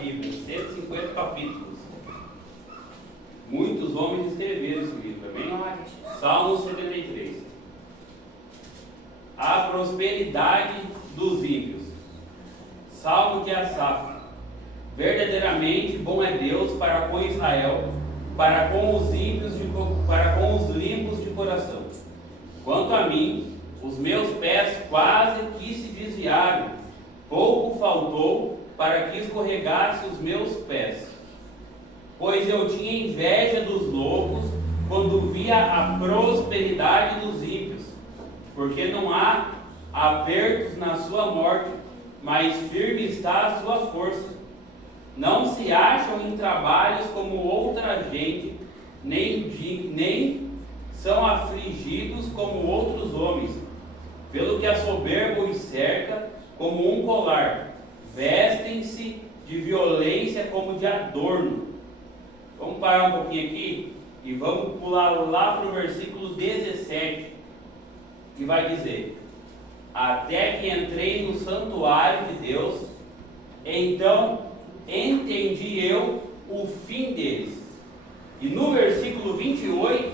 Bíblia, 150 capítulos. Muitos homens escreveram esse livro, amém? Salmo 73. A prosperidade dos ímpios. Salmo de Asaf. Verdadeiramente bom é Deus para com Israel, para com os ímpios, para com os limpos de coração. Quanto a mim, os meus pés quase que se desviaram, pouco faltou para que escorregasse os meus pés. Pois eu tinha inveja dos loucos quando via a prosperidade dos ímpios, porque não há apertos na sua morte, mas firme está a sua força. Não se acham em trabalhos como outra gente, nem são afligidos como outros homens. Pelo que a soberba os cerca como um colar, vestem-se de violência como de adorno. Vamos parar um pouquinho aqui e vamos pular lá para o versículo 17, que vai dizer: até que entrei no santuário de Deus, então entendi eu o fim deles. E no versículo 28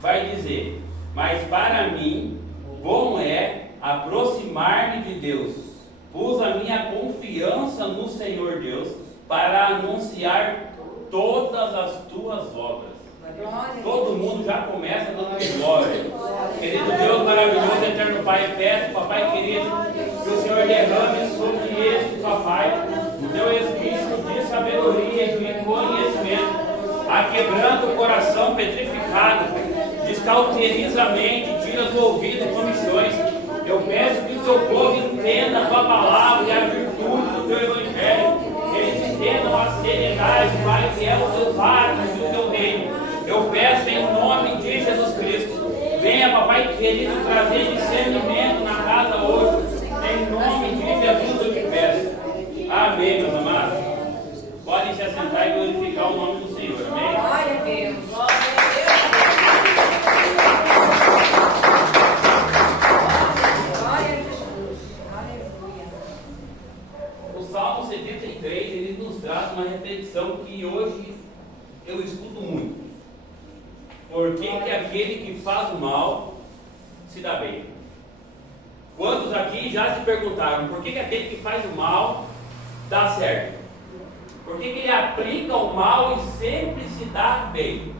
vai dizer: mas para mim bom é aproximar-me de Deus, pus a minha confiança no Senhor Deus para anunciar todas as tuas obras. Todo mundo já começa dando glória. Querido Deus maravilhoso, eterno Pai, peço, papai querido, que o Senhor derrame sobre este papai o teu espírito de sabedoria e de conhecimento, aquebrando o coração petrificado, descauteriza a mente, tira do ouvido comissões. Eu peço que o teu povo entenda a tua palavra e a virtude do teu evangelho. Eles entendam a seriedade, Pai, que é os teus atos e o teu reino. Eu peço em nome de Jesus Cristo, venha, papai querido, trazer discernimento na casa hoje. Em nome de Jesus eu te peço. Amém, meus amados. Podem se assentar e glorificar o nome do Senhor. Amém? Glória a Deus. Glória a Jesus. Aleluia. O Salmo 73, ele nos traz uma reflexão que hoje eu escuto muito. Por que que aquele que faz o mal se dá bem? Quantos aqui já se perguntaram por que que aquele que faz o mal dá certo? Por que que ele aplica o mal e sempre se dá bem?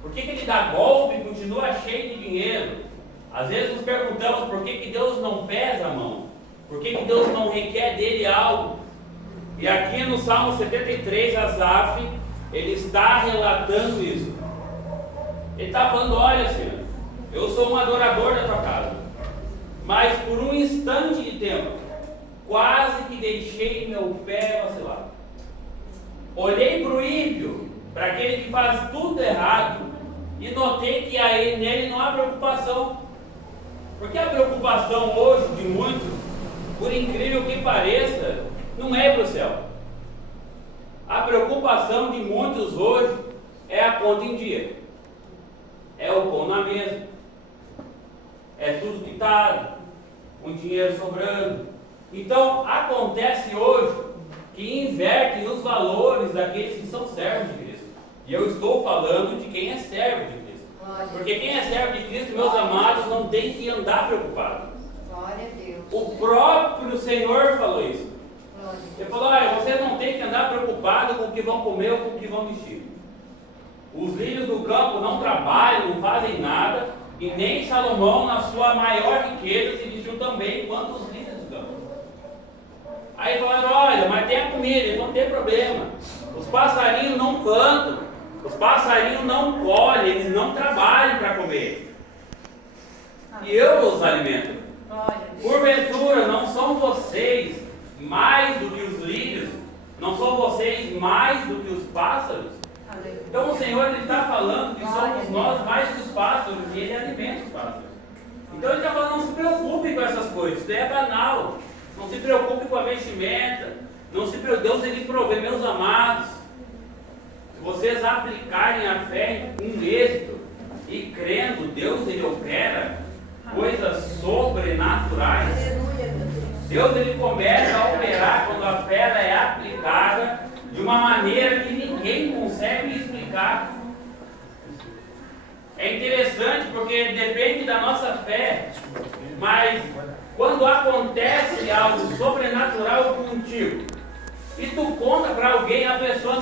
Por que que ele dá golpe e continua cheio de dinheiro? Às vezes nos perguntamos por que que Deus não pesa a mão? Por que que Deus não requer dele algo? E aqui no Salmo 73, Asaf, ele está relatando isso. Ele está falando: olha, Senhor, eu sou um adorador da tua casa, mas por um instante de tempo, quase que deixei meu pé vacilar. Olhei para o ímpio, para aquele que faz tudo errado, e notei que nele não há preocupação. Porque a preocupação hoje de muitos, por incrível que pareça, não é para o céu. A preocupação de muitos hoje é a conta em dia. É o pão na mesa, é tudo quitado, com dinheiro sobrando. Então acontece hoje que invertem os valores daqueles que são servos de Cristo. E eu estou falando de quem é servo de Cristo. Porque quem é servo de Cristo, meus amados, não tem que andar preocupado. Glória a Deus. O próprio Senhor falou isso. Ele falou: olha, vocês não tem que andar preocupado com o que vão comer ou com o que vão vestir. Os lírios do campo não trabalham, não fazem nada, e nem Salomão, na sua maior riqueza, se vestiu tão bem quanto os lírios do campo. Aí falaram: olha, mas tem a comida, eles vão ter problema. Os passarinhos não cantam, os passarinhos não colhem, eles não trabalham para comer. E eu os alimento. Porventura, não são vocês mais do que os lírios? Não são vocês mais do que os pássaros? Então o Senhor está falando que somos nós mais que os pássaros, e Ele alimenta os pássaros. Então Ele está falando: não se preocupe com essas coisas, isso é banal. Não se preocupe com a vestimenta. Não se preocupe, Deus Ele provê, meus amados. Se vocês aplicarem a fé com êxito e crendo, Deus Ele opera coisas sobrenaturais. Deus Ele começa a operar quando a fé ela é aplicada porque depende da nossa fé. Mas quando acontece algo sobrenatural contigo e tu conta para alguém, a pessoa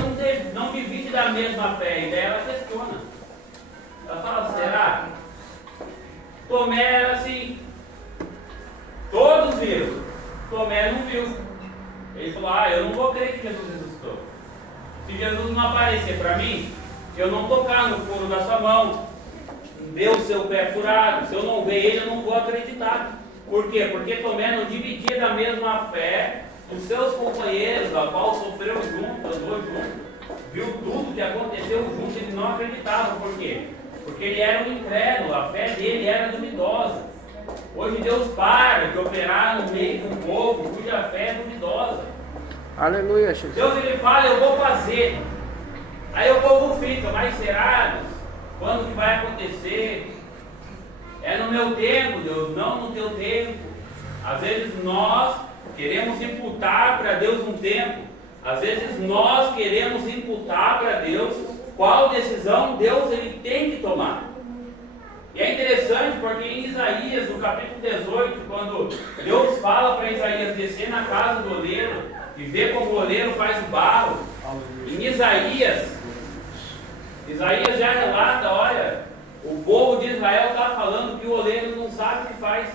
não divide da mesma fé, e daí ela questiona. Ela fala, será? Tomé era assim, todos viram, Tomé não viu. Ele falou, eu não vou crer que Jesus ressuscitou. Se Jesus não aparecer para mim, se eu não tocar no furo da sua mão, ver o seu pé furado, se eu não ver ele, eu não vou acreditar. Por quê? Porque Tomé não dividia da mesma fé os seus companheiros, a qual sofreu junto, andou junto, viu tudo que aconteceu junto, ele não acreditava. Por quê? Porque ele era um incrédulo, a fé dele era duvidosa. Hoje Deus para de operar no meio de um povo cuja fé é duvidosa. Aleluia, Jesus. Deus ele fala, eu vou fazer. Aí o povo fica, mas será? Quando que vai acontecer? É no meu tempo, Deus, não no teu tempo. Às vezes nós queremos imputar para Deus um tempo. Às vezes nós queremos imputar para Deus qual decisão Deus ele tem que tomar. E é interessante porque em Isaías, no capítulo 18, quando Deus fala para Isaías descer na casa do oleiro e ver como o oleiro faz o barro, em Isaías já relata, olha, o povo de Israel está falando que o oleiro não sabe o que faz.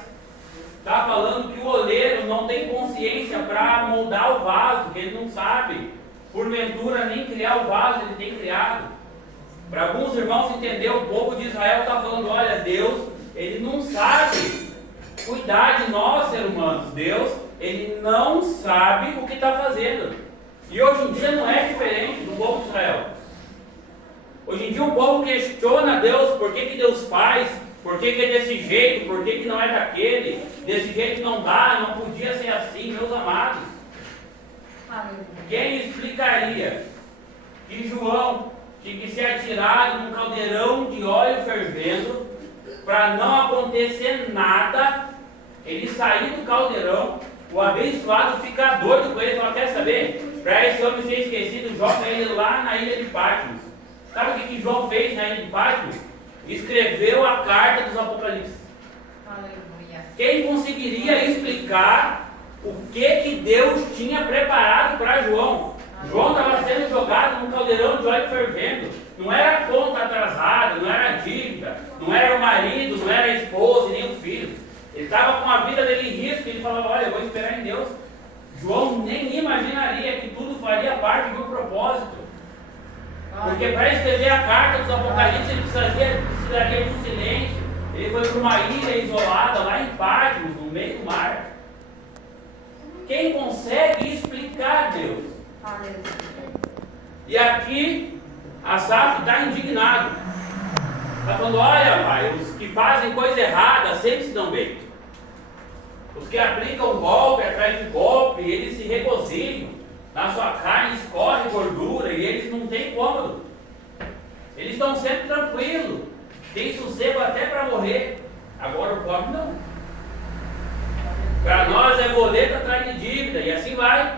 Está falando que o oleiro não tem consciência para moldar o vaso, que ele não sabe, porventura, nem criar o vaso ele tem criado. Para alguns irmãos entender, o povo de Israel está falando, olha, Deus, ele não sabe cuidar de nós, seres humanos. Deus, ele não sabe o que está fazendo. E hoje em dia não é diferente do povo de Israel. Hoje em dia o povo questiona Deus, por que Deus faz, por que é desse jeito, por que não é daquele, desse jeito não dá, não podia ser assim, meus amados. Quem explicaria que João tinha que ser atirado num caldeirão de óleo fervendo para não acontecer nada, ele sair do caldeirão, o abençoado ficar doido com ele e falar, quer saber? Para esse homem ser esquecido, joga ele lá na ilha de Patmos. Sabe o que João fez na ilha de Patmos? Escreveu a carta dos Apocalipse. Aleluia. Quem conseguiria explicar o que Deus tinha preparado para João? João estava sendo jogado num caldeirão de óleo fervendo. Não era conta atrasada, não era dívida, não era o marido, não era a esposa, nem o filho. Ele estava com a vida dele em risco e ele falava, olha, eu vou esperar em Deus. João nem imaginaria que tudo faria parte de um propósito. Porque para escrever a carta dos Apocalipse ele precisaria de um silêncio. Ele foi para uma ilha isolada, lá em Patmos, no meio do mar. Quem consegue explicar Deus? E aqui, Asaf está indignado. Está falando, olha pai, os que fazem coisa errada sempre se dão bem. Os que aplicam golpe atrás de golpe, eles se regozijam. Na sua carne escorre gordura e eles não têm cômodo. Eles estão sempre tranquilos. Tem sossego até para morrer. Agora o pobre não. Para nós é boleto atrás de dívida e assim vai.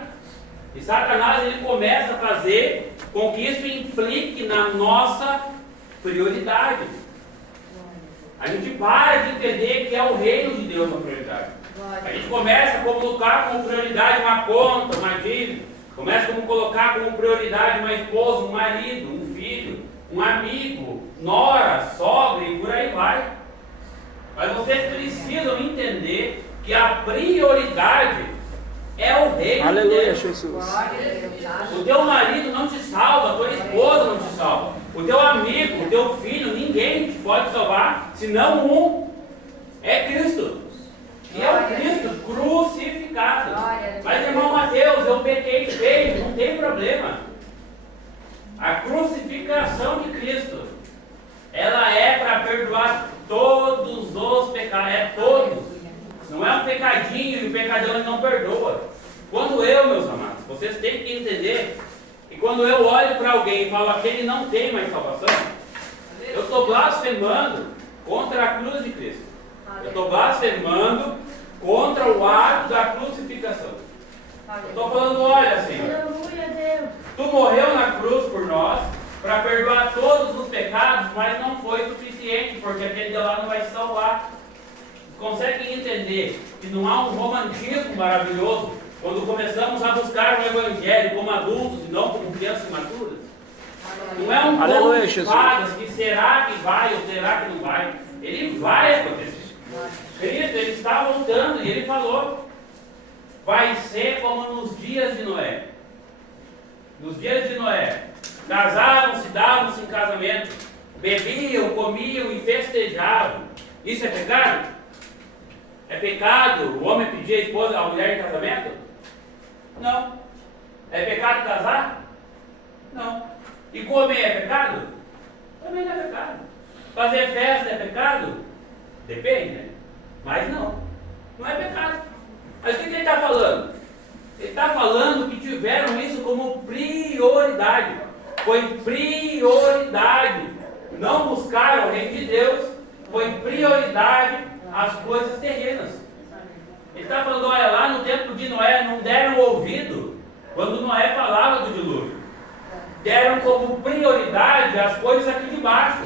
E Satanás ele começa a fazer com que isso implique na nossa prioridade. A gente para de entender que é o reino de Deus uma prioridade. A gente começa a colocar como prioridade uma conta, uma dívida. Começa a colocar como prioridade uma esposa, um marido, um filho, um amigo, nora, sogra e por aí vai. Mas vocês precisam entender que a prioridade é o reino de Aleluia, Deus. Jesus. O teu marido não te salva, a tua esposa não te salva. O teu amigo, o teu filho, ninguém te pode salvar, senão um é Cristo. E é o Cristo crucificado. Mas irmão Mateus, eu pequei feio, não tem problema. A crucificação de Cristo, ela é para perdoar todos os pecados, é todos. Não é um pecadinho e o pecadão ele não perdoa. Quando eu, meus amados, vocês têm que entender que quando eu olho para alguém e falo aquele não tem mais salvação, eu estou blasfemando contra a cruz de Cristo. Eu estou blasfemando contra o ato da crucificação. Eu estou falando, olha Senhor, Tu morreu na cruz por nós para perdoar todos os pecados, mas não foi suficiente. suficiente, porque aquele de lá não vai se salvar. Vocês conseguem entender que não há um romantismo maravilhoso quando começamos a buscar o Evangelho como adultos e não como crianças imaturas? Não é um Aleluia, conto de Jesus. fadas que será que vai ou será que não vai. Ele vai acontecer. Cristo, ele está voltando e ele falou: vai ser como nos dias de Noé. Nos dias de Noé, casavam-se, davam-se em casamento, bebiam, comiam e festejavam. Isso é pecado? É pecado o homem pedir a esposa, a mulher em casamento? Não. É pecado casar? Não. E comer é pecado? Também não é pecado. Fazer festa é pecado? Depende, né? Mas não. Não é pecado. Mas o que ele está falando? Ele está falando que tiveram isso como prioridade. Foi prioridade. Não buscaram o reino de Deus. Foi prioridade as coisas terrenas. Ele está falando, olha, lá no tempo de Noé não deram ouvido quando Noé falava do dilúvio. Deram como prioridade as coisas aqui de baixo.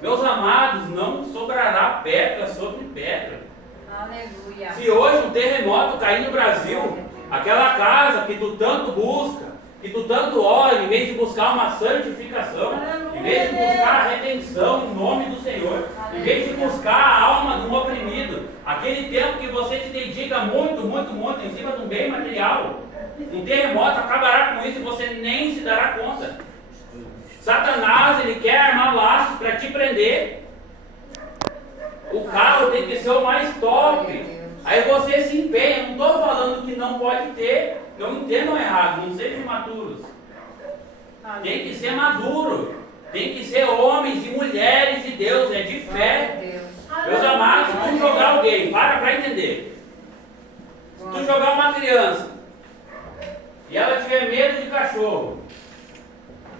Meus amados, não sobrará pedra sobre pedra. Aleluia. Se hoje um terremoto cair no Brasil, aquela casa que tu tanto busca, que tu tanto ora, em vez de buscar uma santificação, em vez de buscar a redenção em nome do Senhor, em vez de buscar a alma de um oprimido, aquele tempo que você se dedica muito, muito, muito em cima de um bem material, um terremoto acabará com isso e você nem se dará conta. Satanás, ele quer armar laços para te prender. O carro tem que ser o mais top. Aí você se empenha. Não estou falando que não pode ter. Não entendam errado, não sejam imaturos. Tem que ser maduro. Tem que ser homens e mulheres de Deus, é de fé. Meus amados, se tu jogar alguém, para entender. Se tu jogar uma criança e ela tiver medo de cachorro,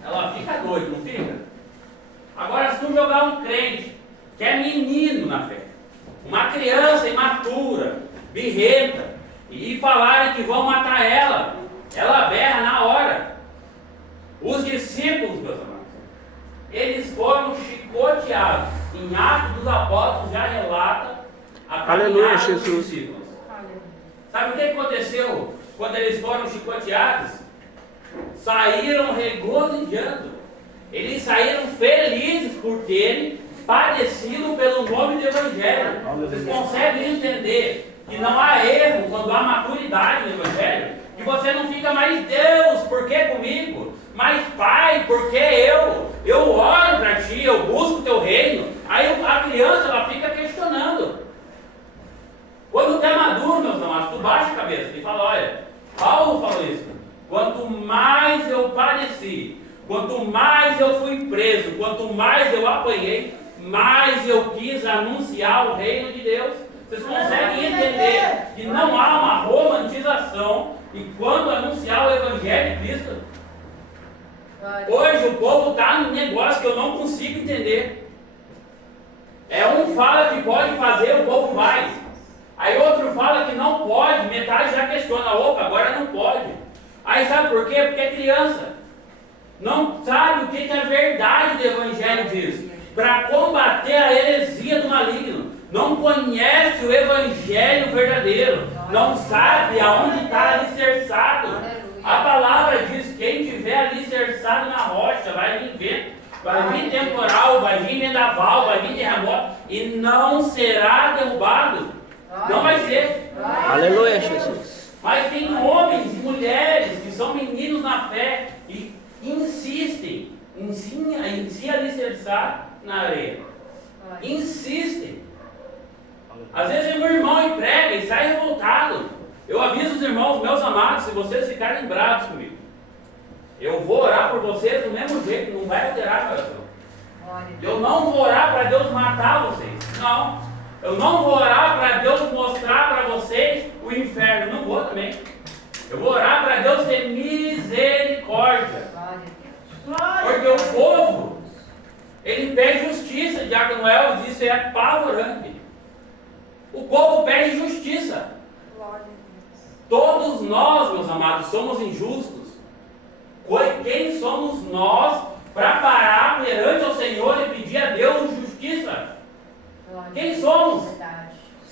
ela fica doida, não fica? Agora, se tu jogar um crente que é menino na fé, uma criança imatura, birrenta, e falarem que vão matar ela, ela berra na hora. Os discípulos, meus amados, eles foram chicoteados. Em Atos dos Apóstolos já relata a Aleluia, caminhada dos Jesus. discípulos. Sabe o que aconteceu quando eles foram chicoteados? Saíram regozijando. Eles saíram felizes por terem padecido pelo nome do Evangelho. Vocês conseguem entender que não há erro quando há maturidade no Evangelho? Que você não fica mais, Deus, por que comigo? Mas Pai, por que eu? Eu oro para ti, eu busco o teu reino. Aí a criança, ela fica questionando. Quando tu é maduro, meus amados, tu baixa a cabeça e fala, olha, Paulo falou isso. Quanto mais eu padeci, quanto mais eu fui preso, quanto mais eu apanhei, mais eu quis anunciar o reino de Deus. Vocês conseguem entender que não há uma romantização enquanto anunciar o Evangelho de Cristo? Hoje o povo está num negócio que eu não consigo entender. É um fala que pode fazer, o povo faz. Aí outro fala que não pode, metade já questiona, opa, agora não pode. Aí sabe por quê? Porque é criança. Não sabe o que a verdade do Evangelho diz. Para combater a heresia do maligno. Não conhece o Evangelho verdadeiro. Não sabe aonde está alicerçado. A palavra diz, quem tiver alicerçado na rocha, vai vir vento, vai vir temporal, vai vir vendaval, vai vir terremoto, e não será derrubado. Não vai ser. Aleluia, Jesus. Mas tem homens e mulheres que são meninos na fé e insistem em se alicerçar na areia. Insistem. Às vezes o irmão emprega e sai revoltado. Eu aviso os irmãos, meus amados, se vocês ficarem bravos comigo, eu vou orar por vocês do mesmo jeito, não vai alterar a oração. Eu não vou orar para Deus matar vocês. Não. Eu não vou orar para Deus mostrar para vocês o inferno. Não vou também. Eu vou orar para Deus ter misericórdia. Porque o povo, ele pede justiça. Diácono Elvis, isso é apavorante. O povo pede justiça. Todos nós, meus amados, somos injustos. Quem somos nós para parar perante ao Senhor e pedir a Deus justiça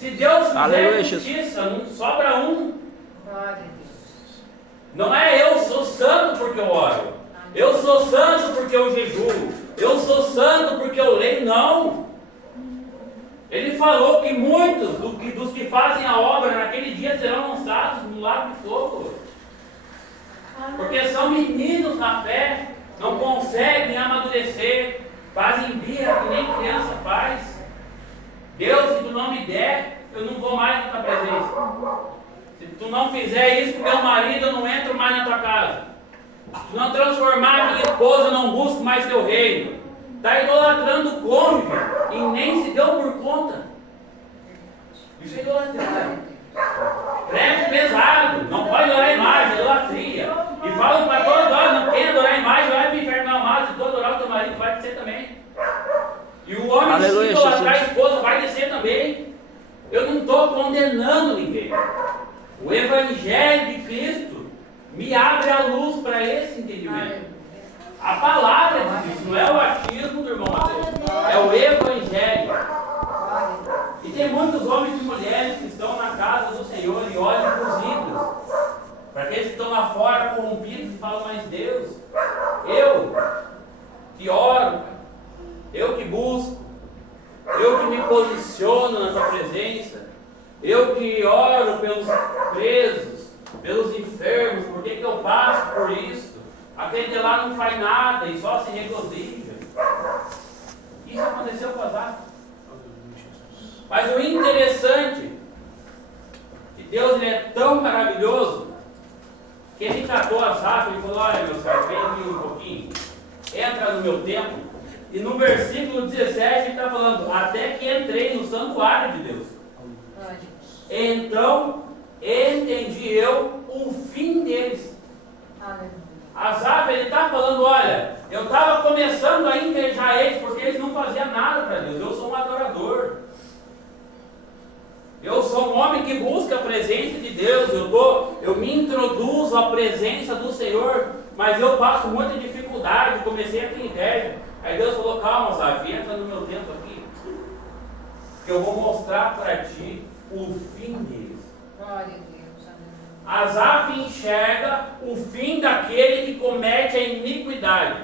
Se Deus fizer Aleluia, justiça, não sobra um. Glória a Deus. Não é eu sou santo porque eu oro. Eu sou santo porque eu jejuo. Eu sou santo porque eu leio. Não. Ele falou que muitos dos que fazem a obra naquele dia serão lançados no lago de fogo. Porque são meninos na fé, não conseguem amadurecer, fazem birra que nem criança faz. Deus, se tu não me der, eu não vou mais na tua presença. Se tu não fizer isso com teu marido, eu não entro mais na tua casa. Se tu não transformar a minha esposa, eu não busco mais teu reino. Está idolatrando o cônjuge e nem se deu por conta. Isso é idolatria. Crente pesado, não pode adorar a imagem, é idolatria. E falam para todos nós, não quem adorar a imagem, vai para o inferno amado, se tu adorar o teu marido, vai descer também. E o homem Aleluia, se idolatrar a Jesus. esposa, vai descer também. Eu não estou condenando ninguém. O Evangelho de Cristo me abre a luz para esse entendimento. A palavra diz isso, não é o achismo do irmão Mateus, é o Evangelho. E tem muitos homens e mulheres que estão na casa do Senhor e olham para os ídolos. Para aqueles que estão lá fora corrompidos e falam, mas Deus, eu que oro, eu que busco, eu que me posiciono na tua presença, eu que oro pelos presos, pelos enfermos, por que eu passo por isso? Aquele de lá não faz nada e só se regozija. Isso aconteceu com Asaf. Mas o interessante, que Deus ele é tão maravilhoso, que ele catou Asaf e falou, olha meu servo, vem aqui um pouquinho, entra no meu templo. E no versículo 17 ele está falando, até que entrei no santuário de Deus. Então entendi eu o fim deles. Asaf, ele está falando, olha, eu estava começando a invejar eles porque eles não faziam nada para Deus. Eu sou um adorador. Eu sou um homem que busca a presença de Deus. Eu me introduzo à presença do Senhor, mas eu passo muita dificuldade, comecei a ter inveja. Aí Deus falou, calma, Asaf, entra no meu templo aqui, que eu vou mostrar para ti o fim deles. Glória a Deus. Asaf enxerga o fim daquele que comete a iniquidade.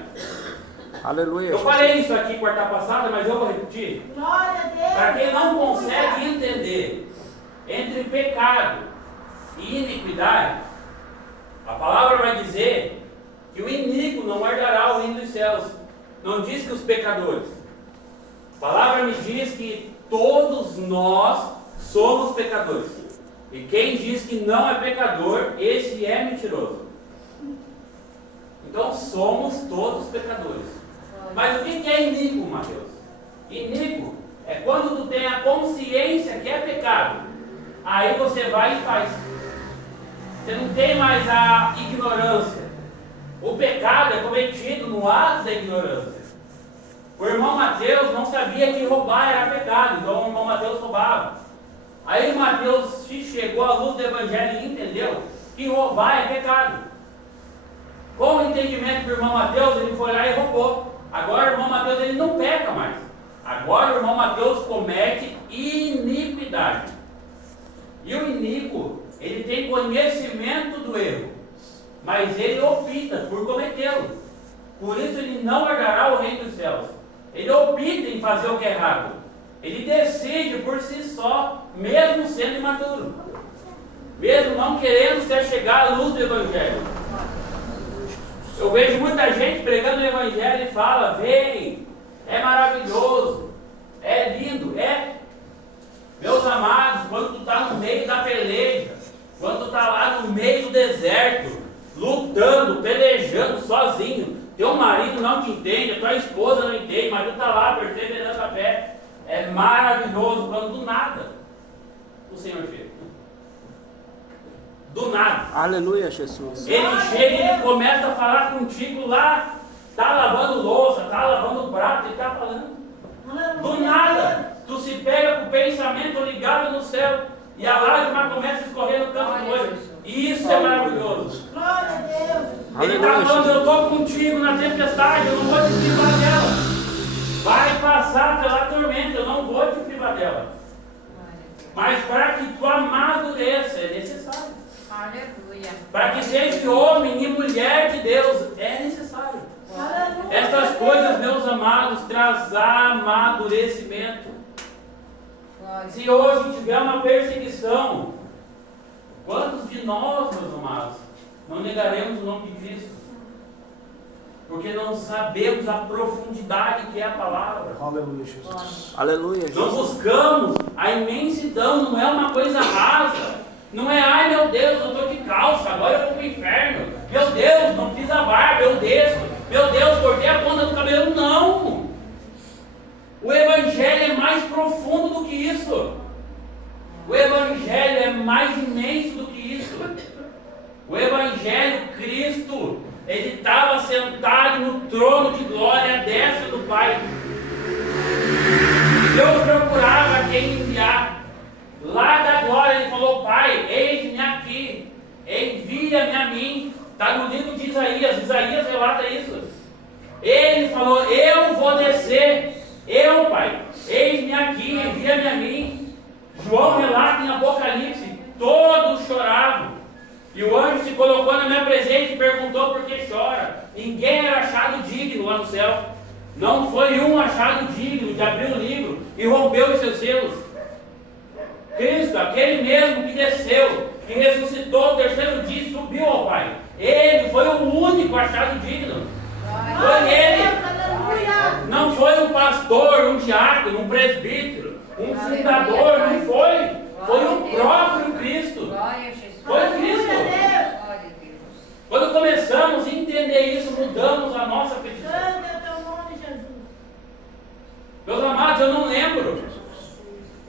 Aleluia. Eu falei isso aqui quarta passada, mas eu vou repetir. Glória a Deus. Para quem não consegue entender entre pecado e iniquidade, a palavra vai dizer que o iníquo não herdará o reino dos céus. Não diz que os pecadores. A palavra me diz que todos nós somos pecadores. E quem diz que não é pecador, esse é mentiroso. Então somos todos pecadores. Mas o que é iníquo, Mateus? Iníquo é quando tu tem a consciência que é pecado. Aí você vai e faz. Você não tem mais a ignorância. O pecado é cometido no ato da ignorância. O irmão Mateus não sabia que roubar era pecado, então o irmão Mateus roubava. Aí o Mateus chegou à luz do Evangelho e entendeu que roubar é pecado. Com o entendimento do irmão Mateus, ele foi lá e roubou. Agora o irmão Mateus ele não peca mais. Agora o irmão Mateus comete iniquidade. E o iníquo, ele tem conhecimento do erro, mas ele opta por cometê-lo. Por isso ele não herdará o reino dos céus. Ele opta em fazer o que é errado. Ele decide por si só, mesmo sendo imaturo, mesmo não querendo se chegar à luz do Evangelho. Eu vejo muita gente pregando o Evangelho e fala, vem, é maravilhoso, é lindo, é. Meus amados, quando tu está no meio da peleja, quando tu está lá no meio do deserto, lutando, pelejando sozinho, teu marido não te entende, a tua esposa não entende, mas tu está lá perseverando a fé. É maravilhoso quando do nada o Senhor chega. Do nada. Aleluia, Jesus. Ele chega e ele começa a falar contigo lá, tá lavando louça, tá lavando prato, ele está falando. Do nada, tu se pega com o pensamento ligado no céu e a lágrima começa a escorrer no canto do olho. Isso é maravilhoso. Glória a Deus. Ele está falando, eu estou contigo na tempestade, eu não vou te privar dela. Vai passar pela tormenta, eu não vou te privar dela. Mas para que tu amadureça é necessário. Aleluia. Para que seja homem e mulher de Deus é necessário. Aleluia. Estas coisas, meus amados, traz amadurecimento. Glória. Se hoje tiver uma perseguição, quantos de nós, meus amados, não negaremos o nome de Cristo? Porque não sabemos a profundidade que é a palavra. Aleluia, Jesus. Glória. Aleluia, Não Jesus. buscamos a imensidão, não é uma coisa rasa. Não é, ai meu Deus, eu estou de calça, agora eu vou para o inferno. Meu Deus, não fiz a barba, eu desço. Meu Deus, cortei a ponta do cabelo. Não! O Evangelho é mais profundo do que isso. O Evangelho é mais imenso do que isso. O Evangelho, Cristo, Ele estava sentado no trono de glória à destra do Pai. Deus procurava quem enviar. Lá da glória Ele falou: Pai, eis-me aqui, envia-me a mim. Está no livro de Isaías, Isaías relata isso. Ele falou: eu vou descer, eu, Pai, eis-me aqui, envia-me a mim. João relata em Apocalipse, todos choravam. E o anjo se colocou na minha presença e perguntou por que chora. Ninguém era achado digno lá no céu. Não foi um achado digno de abrir o livro e rompeu os seus selos. Cristo, aquele mesmo que desceu, que ressuscitou o terceiro dia e subiu ao Pai. Ele foi o único achado digno. Foi ele. Aleluia. Não foi um pastor, um diácono, um presbítero, um fundador, não foi. Foi o próprio Cristo. Glória a Jesus. Foi Cristo. Glória a Deus. Quando começamos a entender isso, mudamos a nossa petição. Santo é teu nome, Jesus. Meus amados, eu não lembro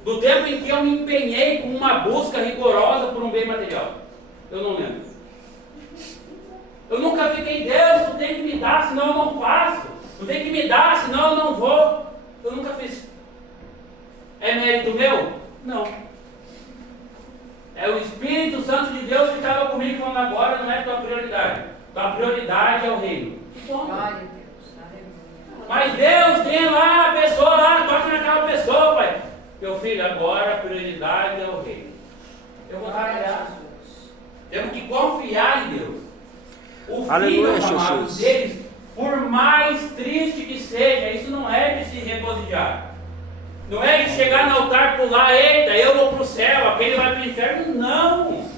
do tempo em que eu me empenhei com uma busca rigorosa por um bem material. Eu não lembro. Eu nunca fiquei: Deus, tu tem que me dar, senão eu não faço. Tu tem que me dar, senão eu não vou. Eu nunca fiz. É mérito meu? Não. É o Espírito Santo de Deus que estava comigo falando: agora não é tua prioridade. Tua prioridade é o reino. Ponto. Glória a Deus. Aleluia. Mas Deus tem lá a pessoa lá, toca naquela pessoa, Pai. Meu filho, agora a prioridade é o reino. Eu vou Glória a trabalhar. Jesus. Temos que confiar em Deus. O filho, Aleluia, amados, Jesus. deles, por mais triste que seja, isso não é de se regozijar. Não é de chegar no altar e pular: eita, eu vou para o céu, aquele vai para o inferno. Não!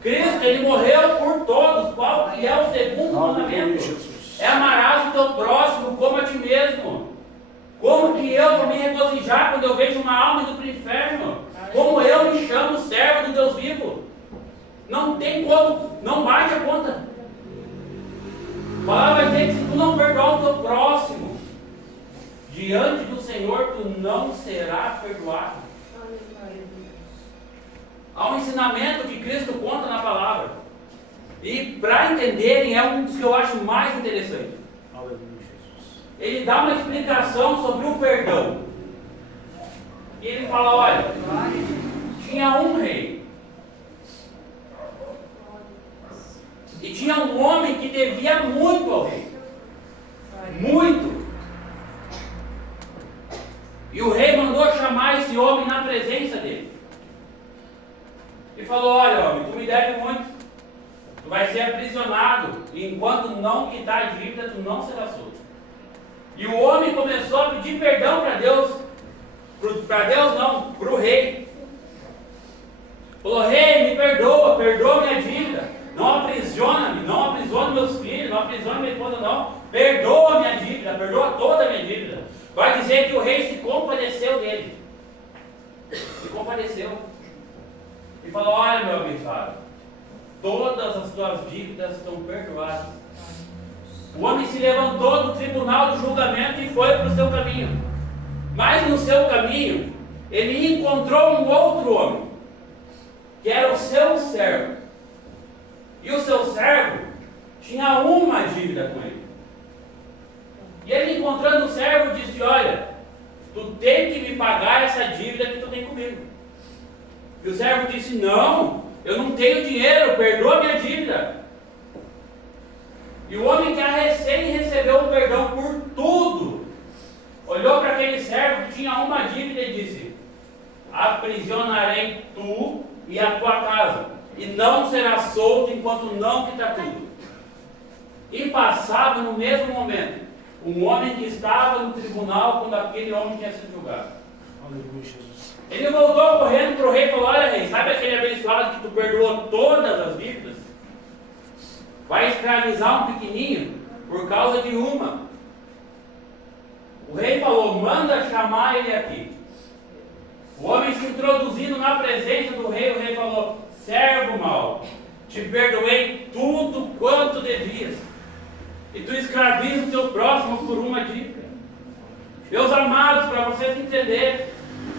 Cristo, Ele morreu por todos. Qual que é o segundo Aleluia, mandamento? Jesus. É amarás o teu próximo como a ti mesmo. Como que eu vou me regozijar quando eu vejo uma alma indo para o inferno? Como eu me chamo servo do Deus vivo? Não tem como, não bate a conta. A palavra vai dizer que se tu não perdoar o teu próximo, diante do Senhor tu não serás perdoado. Há um ensinamento que Cristo conta na palavra. E para entenderem, é um dos que eu acho mais interessante. Aleluia, Jesus. Ele dá uma explicação sobre o perdão. E ele fala: olha, Glória a Jesus. tinha um rei. E tinha um homem que devia muito ao rei. Muito. E o rei mandou chamar esse homem na presença dele. E falou: olha, homem, tu me deve muito. Tu vai ser aprisionado. E enquanto não quitar a dívida, tu não será solto. E o homem começou a pedir perdão para Deus. Para Deus não, para o rei. Falou: rei, me perdoa, perdoa minha dívida. Não aprisiona-me, não aprisiona meus filhos, não aprisiona minha esposa, não. Perdoa minha dívida, perdoa toda a minha dívida. Vai dizer que o rei se compadeceu dele. Se compadeceu. E falou: olha, meu abençoado, todas as tuas dívidas estão perdoadas. O homem se levantou do tribunal do julgamento e foi para o seu caminho. Mas no seu caminho, ele encontrou um outro homem, que era o seu servo. E o seu servo tinha uma dívida com ele. E ele, encontrando o servo, disse: olha, tu tem que me pagar essa dívida que tu tem comigo. E o servo disse: não, eu não tenho dinheiro, perdoa minha dívida. E o homem que a recém recebeu o perdão por tudo, olhou para aquele servo que tinha uma dívida e disse: aprisionarei tu e a tua casa, e não serás solto enquanto não quitar tudo. E passava no mesmo momento um homem que estava no tribunal quando aquele homem tinha sido julgado. Aleluia, Jesus. Ele voltou correndo para o rei e falou: olha, rei, sabe aquele abençoado que tu perdoou todas as dívidas? Vai escravizar um pequenininho por causa de uma. O rei falou: manda chamar ele aqui. O homem se introduzindo na presença do rei, o rei falou: servo mau, te perdoei tudo quanto devias, e tu escraviza o teu próximo por uma dívida. Meus amados, para vocês entenderem,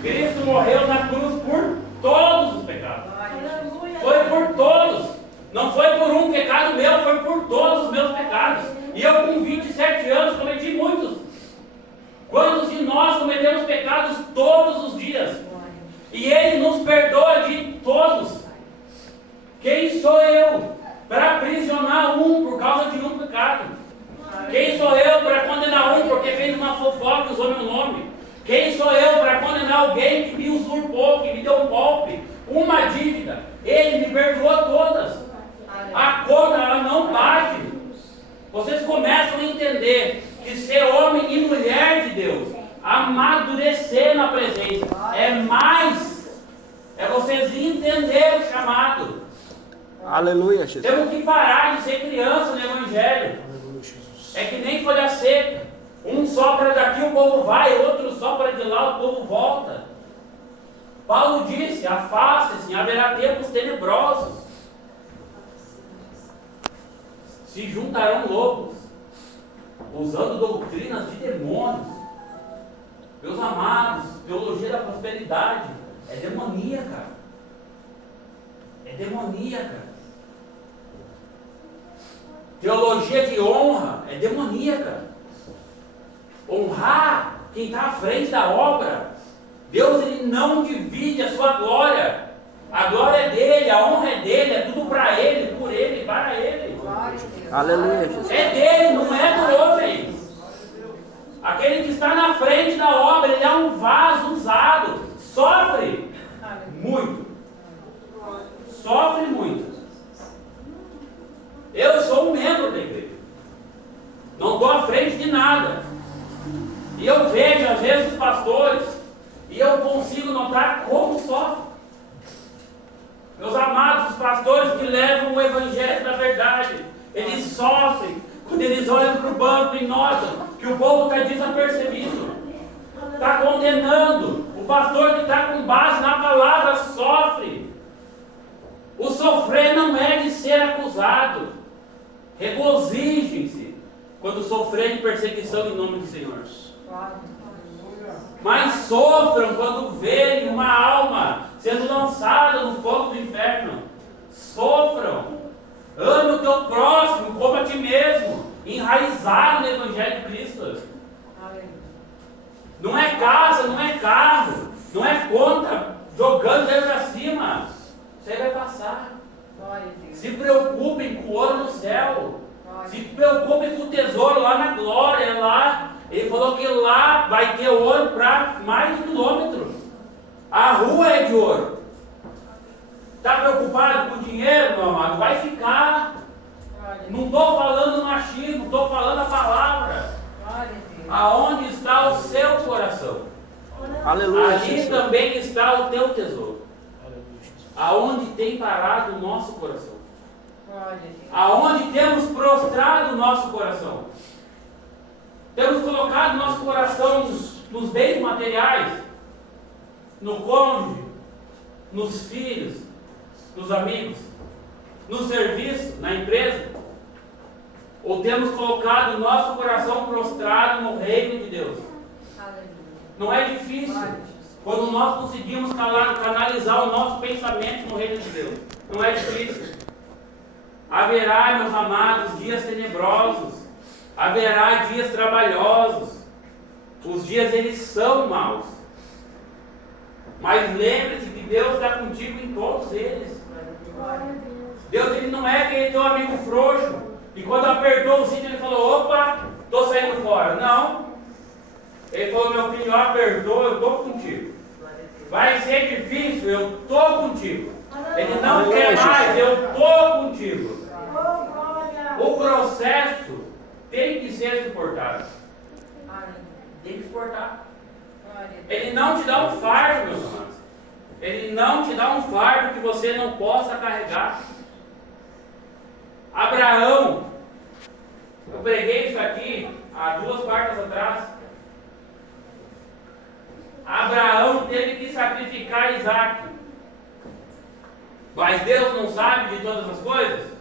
Cristo morreu na cruz por todos os pecados. Aleluia. Foi por todos. Não foi por um pecado meu, foi por todos os meus pecados. E eu com 27 anos cometi muitos. Quantos de nós cometemos pecados todos os dias? E Ele nos perdoa de todos. Quem sou eu para aprisionar um por causa de um pecado? Quem sou eu para condenar um porque fez uma fofoca e usou meu nome? Quem sou eu para condenar alguém que me usurpou, que me deu um golpe, uma dívida? Ele me perdoou todas. A conta ela não bate. Vocês começam a entender que ser homem e mulher de Deus, amadurecer na presença, é vocês entenderem o chamado. Aleluia, Jesus. Temos que parar de ser criança no Evangelho. Aleluia, Jesus. É que nem folha seca. Um sopra daqui, o povo vai, outro sopra de lá, o povo volta. Paulo disse: afaste-se, haverá tempos tenebrosos. Se juntarão lobos, usando doutrinas de demônios. Meus amados, teologia da prosperidade é demoníaca. É demoníaca. Teologia de honra é demoníaca. Honrar quem está à frente da obra. Deus ele não divide a sua glória. A glória é dele, a honra é dele, é tudo para ele, por ele, para ele. Aleluia, Jesus. É dele, não é do homem. Aquele que está na frente da obra, ele é um vaso usado. Sofre muito. Sofre muito. Eu sou um membro da igreja. Não estou à frente de nada. E eu vejo às vezes os pastores e eu consigo notar como sofrem. Meus amados, os pastores que levam o evangelho da verdade, eles sofrem quando eles olham para o banco e notam que o povo está desapercebido, está condenando. O pastor que está com base na palavra sofre. O sofrer não é de ser acusado. Regozijem-se quando sofrerem perseguição em nome do Senhor. Mas sofram quando verem uma alma sendo lançada no fogo do inferno. Sofram. Ame o teu próximo como a ti mesmo, enraizado no Evangelho de Cristo. Não é casa, não é carro, não é conta jogando ele para cima. Isso aí vai passar. Se preocupem com o ouro no céu. Se preocupem com o tesouro lá na glória. Lá, ele falou que lá vai ter ouro para mais de 1 quilômetro. A rua é de ouro. Está preocupado com o dinheiro, meu amado? Vai ficar. Não estou falando machismo, estou falando a palavra. Aonde está o seu coração? Aleluia, Ali Jesus. também está o teu tesouro. Aleluia, Jesus. Aonde tem parado o nosso coração? Aonde temos prostrado o nosso coração? Temos colocado nosso coração nos bens materiais, no cônjuge, nos filhos, nos amigos, no serviço, na empresa? Ou temos colocado o nosso coração prostrado no reino de Deus? Não é difícil quando nós conseguimos canalizar o nosso pensamento no reino de Deus. Não é difícil. Haverá, meus amados, dias tenebrosos. Haverá dias trabalhosos. Os dias eles são maus. Mas lembre-se que Deus está contigo em todos eles. Deus ele não é aquele teu amigo frouxo. E quando apertou o cinto ele falou: opa, estou saindo fora. Não. Ele falou: meu filho, apertou, eu estou contigo. Vai ser difícil, eu estou contigo. Ele não Aleluia, quer mais, Jesus. eu estou contigo. Oh, glória. O processo tem que ser suportado. Aleluia. Tem que suportar. Glória a Deus. Ele não te dá um fardo, meus amados. Ele não te dá um fardo que você não possa carregar. Abraão, eu preguei isso aqui há 2 quartas atrás. Abraão teve que sacrificar Isaac. Mas Deus não sabe de todas as coisas?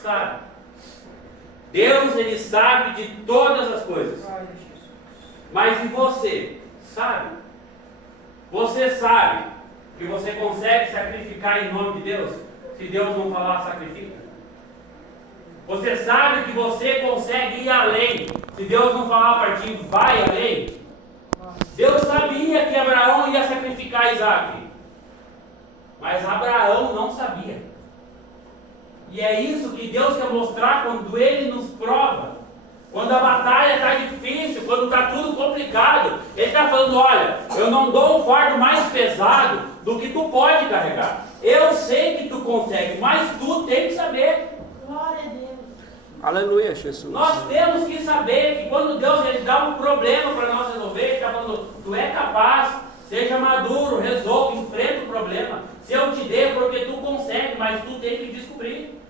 Sabe. Deus, Ele sabe de todas as coisas. Glória a Jesus. Mas e você? Sabe? Você sabe que você consegue sacrificar em nome de Deus? Se Deus não falar, sacrifica. Você sabe que você consegue ir além. Se Deus não falar para ti, vai além. Deus sabia que Abraão ia sacrificar Isaac. Mas Abraão não sabia. E é isso que Deus quer mostrar quando Ele nos prova. Quando a batalha está difícil, quando está tudo complicado, Ele está falando, olha, eu não dou um fardo mais pesado do que tu pode carregar. Eu sei que tu consegue, mas tu tem que saber. Glória a Deus. Aleluia, Jesus. Nós temos que saber que quando Deus Ele dá um problema para nós resolver, Ele está falando, tu é capaz, seja maduro, resolve, enfrenta o problema. Se eu te der, porque tu consegue, mas tu tem que descobrir.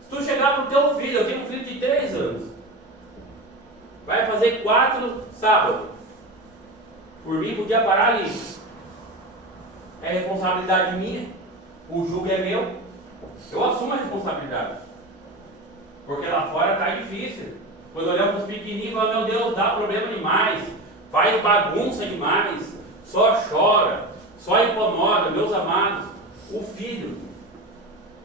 Se tu chegar para o teu filho, eu tenho um filho de 3 anos, vai fazer 4 sábados, por mim podia parar ali. É responsabilidade minha, o jugo é meu, eu assumo a responsabilidade. Porque lá fora está difícil. Quando olhamos para os pequenininhos, fala, meu Deus, dá problema demais, faz bagunça demais, só chora, só incomoda, meus amados. O filho,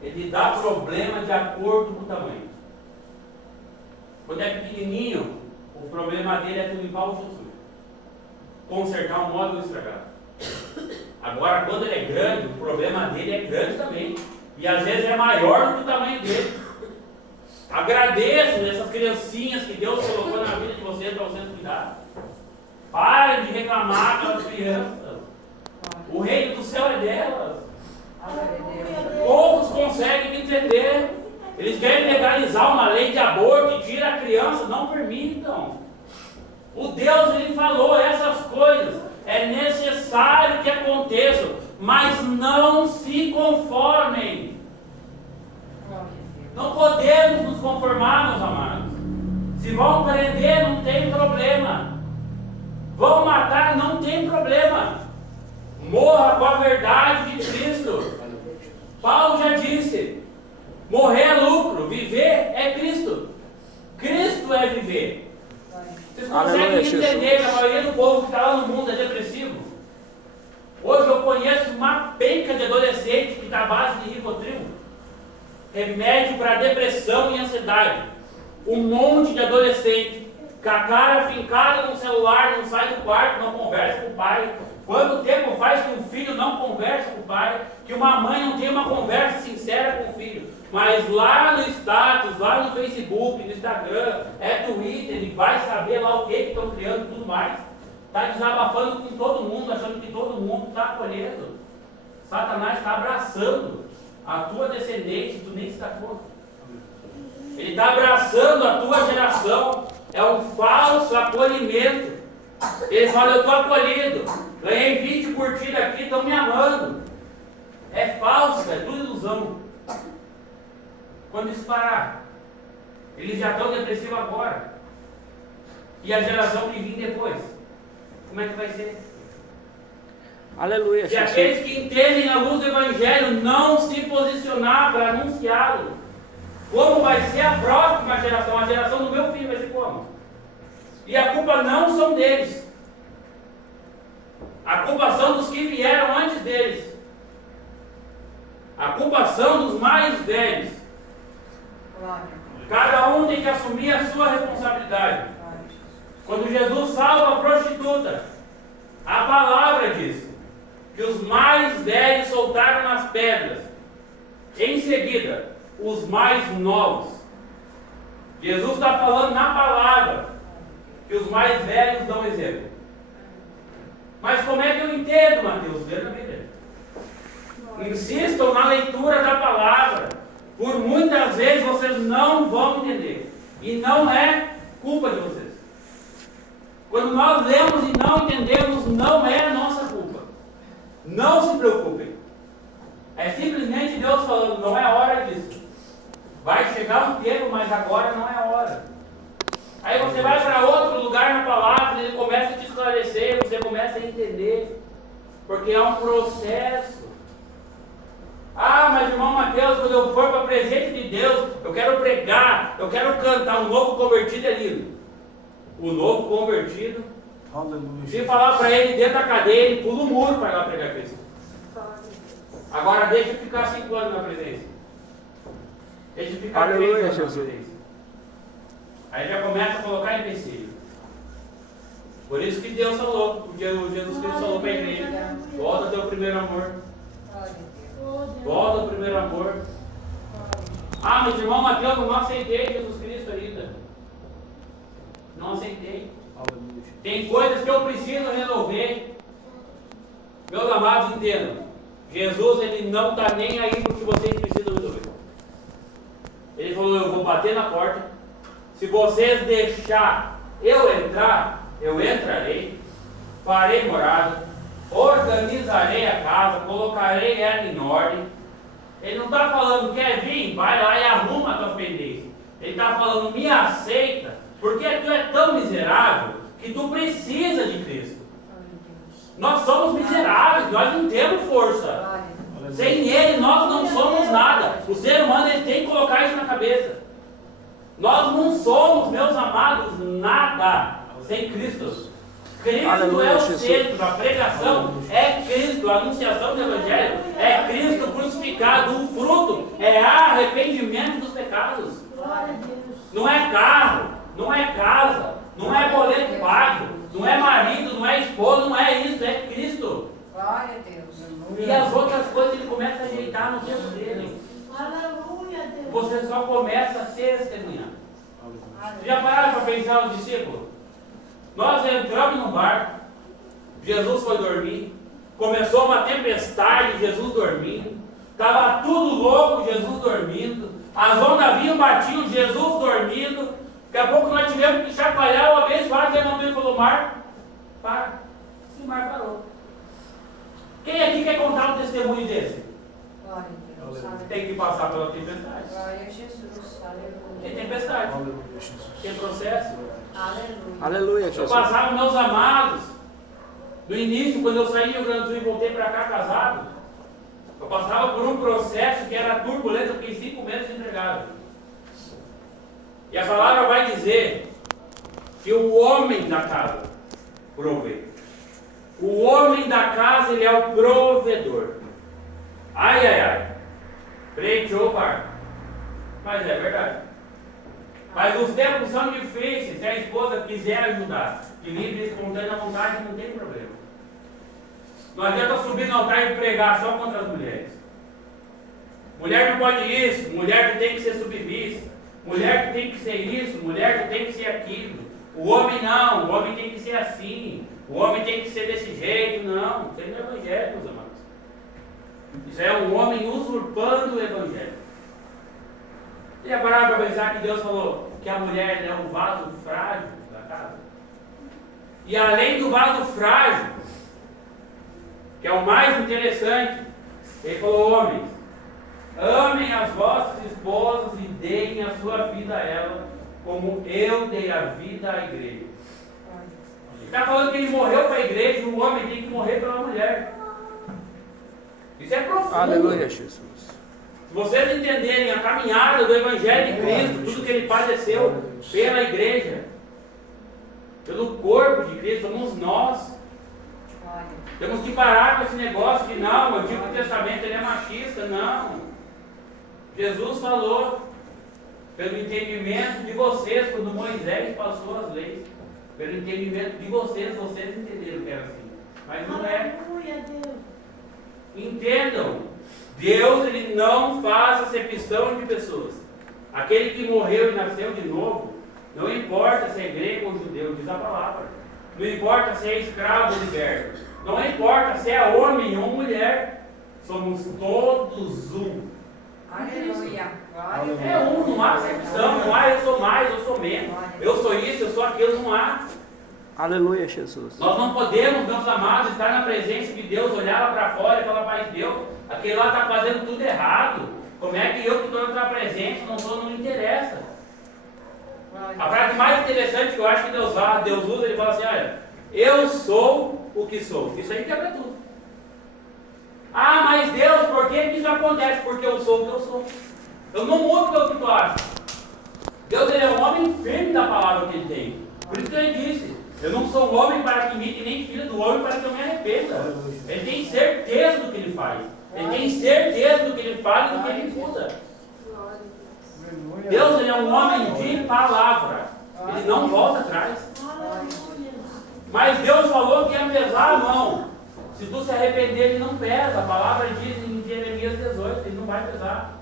ele dá problema de acordo com o tamanho. Quando é pequenininho, o problema dele é tu limpar o Jesus, consertar um módulo estragado. Agora, quando ele é grande, o problema dele é grande também. E às vezes é maior do que o tamanho dele. Agradeço essas criancinhas que Deus colocou na vida de vocês para vocês cuidar. Parem de reclamar pelas crianças. O reino do céu é delas. Poucos conseguem me entender. Eles querem legalizar uma lei de aborto e tira a criança. Não permitam. O Deus, Ele falou essas coisas. É necessário que aconteçam, mas não se conformem. Não podemos nos conformar, meus amados. Se vão prender, não tem problema. Vão matar, não tem problema. Morra com a verdade de Cristo. Paulo já disse, morrer é lucro, viver é Cristo. Cristo é viver. Vocês conseguem entender que a maioria do povo que está lá no mundo é depressivo? Hoje eu conheço uma penca de adolescente que está à base de Rivotril, remédio para depressão e ansiedade. Um monte de adolescente com a cara fincada no celular, não sai do quarto, não conversa com o pai. Quanto tempo faz que um filho não conversa com o pai, que uma mãe não tem uma conversa sincera com o filho? Mas lá no status, lá no Facebook, no Instagram, Twitter, ele vai saber lá o que estão criando e tudo mais. Está desabafando com todo mundo, achando que todo mundo está acolhendo. Satanás está abraçando a tua descendência, tu nem se dá conta. Ele está abraçando a tua geração. É um falso acolhimento. Ele fala, eu estou acolhido, ganhei 20 curtidas aqui, estão me amando. É falso, é tudo ilusão. Quando isso parar, eles já estão depressivos agora. E a geração que vir depois, como é que vai ser? Aleluia, E Jesus. aqueles que entendem a luz do Evangelho não se posicionar para anunciá-lo. Como vai ser a próxima geração? A geração do meu filho vai ser como? E a culpa não são deles. A culpa são dos que vieram antes deles. A culpa são dos mais velhos. Cada um tem que assumir a sua responsabilidade. Quando Jesus salva a prostituta, a palavra diz que os mais velhos soltaram nas pedras. Em seguida, os mais novos. Jesus está falando na palavra que os mais velhos dão exemplo. Mas como é que eu entendo, Mateus? Lê na Bíblia. Insistam na leitura da palavra. Por muitas vezes vocês não vão entender. E não é culpa de vocês. Quando nós lemos e não entendemos, não é a nossa culpa. Não se preocupem. É simplesmente Deus falando, não é hora disso. Vai chegar um tempo, mas agora não é a hora. Aí você vai para outro lugar na palavra, ele começa a te esclarecer, você começa a entender. Porque é um processo. Ah, mas irmão Mateus, quando eu for para a presença de Deus, eu quero pregar, eu quero cantar, um novo convertido é lindo. O novo convertido, Aleluia. se falar para ele dentro da cadeia, ele pula o muro para ir lá pregar Cristo. Agora deixa eu ficar 5 anos na presença. Deixa eu ficar 3 Aleluia, anos na Jesus. presença. Aí já começa a colocar empecilho. Por isso que Deus falou, porque o Jesus Cristo falou para a igreja, volta ao teu primeiro amor. Glória a Deus. Volta ao primeiro amor. Ah, mas irmão Mateus, eu não aceitei Jesus Cristo ainda. Não aceitei. Aleluia. Tem coisas que eu preciso resolver. Meus amados, entendam. Jesus, ele não está nem aí para o que vocês precisam resolver. Ele falou, eu vou bater na porta. Se vocês deixar eu entrar, eu entrarei. Farei morada. Organizarei a casa. Colocarei ela em ordem. Ele não está falando, quer vir? Vai lá e arruma a tua pendência. Ele está falando, me aceita. Porque tu é tão miserável que tu precisa de Cristo. Nós somos miseráveis, nós não temos força. Glória a Deus. Sem Ele nós não somos nada. O ser humano ele tem que colocar isso na cabeça. Nós não somos, meus amados, nada sem Cristo. Cristo Aleluia, é o Jesus. centro, a pregação é Cristo, a anunciação do Evangelho é Cristo crucificado. O fruto é arrependimento dos pecados. Glória a Deus. Não é carro, não é casa, não é boleto pago, não é marido, não é esposa, não é isso, é Cristo. Glória a Deus. E as outras coisas ele começa a ajeitar no tempo dele. Aleluia, Deus. Você só começa a testemunhar. Aleluia. Já pararam para pensar os discípulos? Nós entramos no barco, Jesus foi dormir, começou uma tempestade, Jesus dormindo, estava tudo louco, Jesus dormindo, as ondas vinham, batiam, Jesus dormindo, daqui a pouco nós tivemos que chacoalhar uma vez, para que ele falou, mar, para, e o mar parou. Quem aqui quer contar um testemunho desse? Glória a Deus. Aleluia. Tem que passar pela tempestade. Glória a Jesus. Tem Aleluia. tempestade, Aleluia, Jesus. tem processo. Aleluia. Aleluia, Eu Jesus. passava, meus amados, no início, quando eu saí do Rio Grande do Sul e voltei para cá casado, eu passava por um processo que era turbulento, eu fiquei 5 meses desempregado. E a palavra vai dizer que o homem da casa provê. O homem da casa, ele é o provedor. Ai, ai, ai. Preteou o barco. Mas é verdade. Mas os tempos são difíceis. Se a esposa quiser ajudar, de livre e espontânea vontade, não tem problema. Não adianta subir no altar e pregar só contra as mulheres. Mulher não pode isso, mulher que tem que ser submissa, mulher que tem que ser isso, mulher que tem que ser aquilo. O homem não, o homem tem que ser assim, o homem tem que ser desse jeito, não. Isso aí não é evangelho, meus amados. Isso é um homem usurpando o evangelho. E a parar para pensar que Deus falou que a mulher é um vaso frágil da casa. E além do vaso frágil, que é o mais interessante, ele falou, homens, amem as vossas esposas e deem a sua vida a ela, como eu dei a vida à igreja. Ele está falando que ele morreu para a igreja, e o homem tem que morrer pela mulher. Isso é profundo. Aleluia, Jesus. Se vocês entenderem a caminhada do Evangelho de Cristo, tudo que ele padeceu pela igreja, pelo corpo de Cristo, somos nós. Glória. Temos que parar com esse negócio que não, o Antigo Testamento ele é machista, não. Jesus falou, pelo entendimento de vocês, quando Moisés passou as leis, pelo entendimento de vocês, vocês entenderam que era assim. Mas não é. Aleluia, Deus. Entendam, Deus ele não faz acepção de pessoas. Aquele que morreu e nasceu de novo, não importa se é grego ou judeu, diz a palavra. Não importa se é escravo ou liberto. Não importa se é homem ou mulher, somos todos um. Aleluia. Glória a É Deus. um, não há acepção, não há eu sou mais, eu sou menos, eu sou isso, eu sou aquilo, não há. Aleluia, Jesus. Nós não podemos, meus amados, estar na presença de Deus, olhar lá para fora e falar, Pai Deus, aquele lá está fazendo tudo errado. Como é que eu que estou na tua presença não interessa? A frase mais interessante que eu acho que Deus usa, ele fala assim, olha, eu sou o que sou. Isso aí quebra tudo. Ah, mas Deus, por que isso acontece? Porque eu sou o que eu sou. Eu não mudo pelo que tu acha. Deus, ele é um homem firme da palavra que ele tem. Por isso que ele disse, eu não sou um homem para que imite, nem filho do homem para que eu me arrependa. Ele tem certeza do que ele faz. Ele tem certeza do que ele fala e do que ele muda. Deus, ele é um homem de palavra. Ele não volta atrás. Aleluia. Mas Deus falou que ia pesar a mão. Se tu se arrepender, ele não pesa. A palavra diz em Jeremias 18, ele não vai pesar.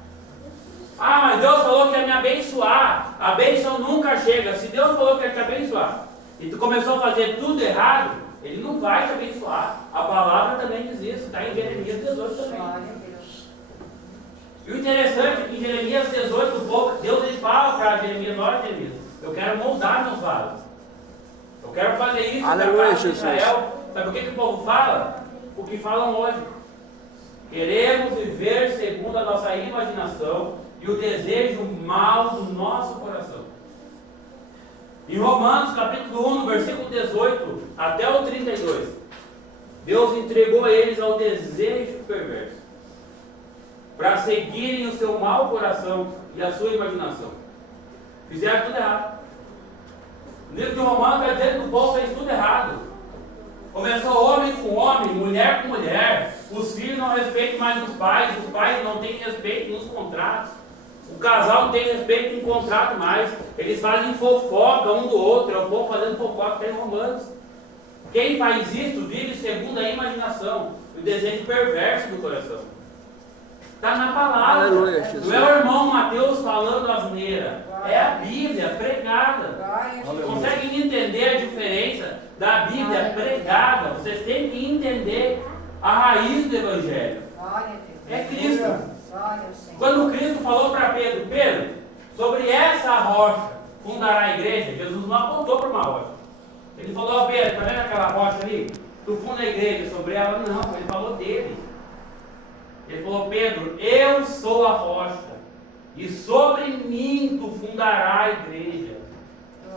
Ah, mas Deus falou que ia me abençoar. A bênção nunca chega. Se Deus falou que ia te abençoar e tu começou a fazer tudo errado, ele não vai te abençoar. A palavra também diz isso. Está em Jeremias 18 também. Glória a Deus. E o interessante é que em Jeremias 18, Deus ele fala para Jeremias, olha Jeremias, eu quero moldar meus vasos. Eu quero fazer isso Aleluia, para a casa de Jesus. Israel. Sabe o que o povo fala? O que falam hoje. Queremos viver segundo a nossa imaginação e o desejo mal do nosso coração. Em Romanos capítulo 1, no versículo 18 até o 32, Deus entregou eles ao desejo perverso, para seguirem o seu mau coração e a sua imaginação. Fizeram tudo errado. O livro de Romanos está dizendo que o povo fez tudo errado. Começou homem com homem, mulher com mulher. Os filhos não respeitam mais os pais não têm respeito nos contratos. O casal não tem respeito em contrato mais. Eles fazem fofoca um do outro. É o povo fazendo fofoca, tem Romanos. Quem faz isso vive segundo a imaginação, o desejo perverso do coração. Está na palavra. Aleluia, Jesus. Não é o irmão Mateus falando asneira. É a Bíblia pregada. Glória a Deus. Conseguem entender a diferença da Bíblia pregada? Vocês têm que entender a raiz do Evangelho. Glória a Deus. É Cristo. Glória ao Senhor. Quando Cristo falou para Pedro, Pedro, sobre essa rocha fundará a igreja, Jesus não apontou para uma rocha. Ele falou, ó Pedro, está vendo aquela rocha ali? Tu funda a igreja sobre ela? Não, ele falou dele. Ele falou, Pedro, eu sou a rocha, e sobre mim tu fundará a igreja.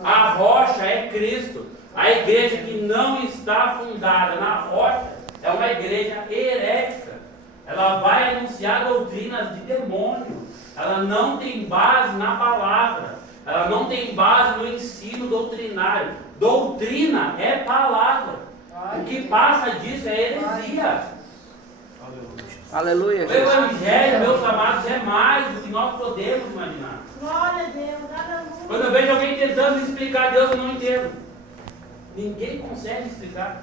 A rocha é Cristo. A igreja que não está fundada na rocha é uma igreja herética. Ela vai anunciar doutrinas de demônio. Ela não tem base na palavra. Ela não tem base no ensino doutrinário. Doutrina é palavra. O que passa disso é heresia. Aleluia, O Jesus. Evangelho, meus amados, é mais do que nós podemos imaginar. Glória a Deus. Aleluia. Quando eu vejo alguém tentando explicar Deus, eu não entendo. Ninguém consegue explicar.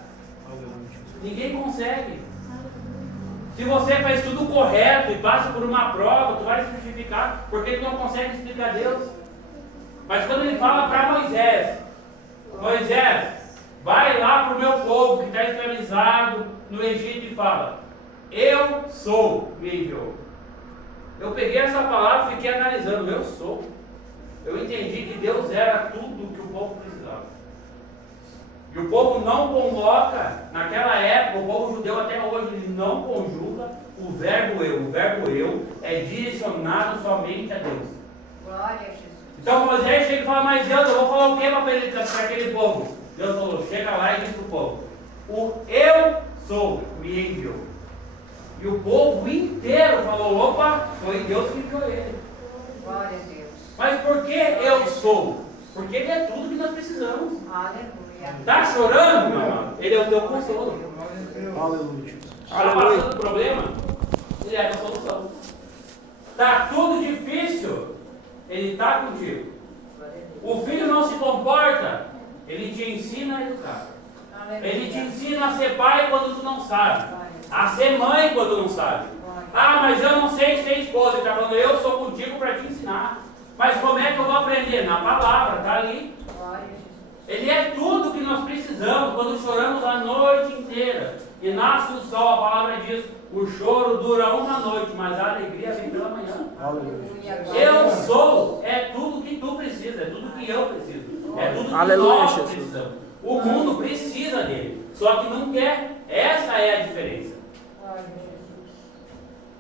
Ninguém consegue. Se você faz tudo correto e passa por uma prova, tu vai se justificar porque tu não consegue explicar Deus. Mas quando ele fala para Moisés, Moisés, vai lá para o meu povo que está escravizado no Egito e fala, eu sou, me enviou. Eu peguei essa palavra e fiquei analisando, eu sou. Eu entendi que Deus era tudo o que o povo precisava. E o povo não convoca, naquela época, o povo judeu até hoje, ele não conjuga o verbo eu. O verbo eu é direcionado somente a Deus. Glória a Jesus. Então Moisés chega e fala, mas Deus, eu vou falar o que para aquele povo? Deus falou, chega lá e diz para o povo, o eu sou me enviou. E o povo inteiro falou, opa, foi Deus que enviou ele. Glória a Deus. Mas por que eu sou? Porque ele é tudo que nós precisamos. Aleluia. Está chorando, meu amado? Ele é o teu consolo. Aleluia. Está passando problema? Ele é a tua solução. Está tudo difícil? Ele está contigo. O filho não se comporta? Ele te ensina a educar. Ele te ensina a ser pai quando tu não sabe. A ser mãe quando não sabe. Ah, mas eu não sei ser esposa. Ele está falando, eu sou contigo para te ensinar. Mas como é que eu vou aprender? Na palavra, está ali. Glória a Jesus. Ele é tudo que nós precisamos quando choramos a noite inteira E nasce o sol, a palavra diz, o choro dura uma noite, mas a alegria vem pela manhã. Aleluia. Eu sou, é tudo que tu precisa, é tudo que eu preciso, é tudo que Aleluia, nós Jesus. precisamos. O mundo precisa dele, só que não quer. Essa é a diferença. Glória a Jesus.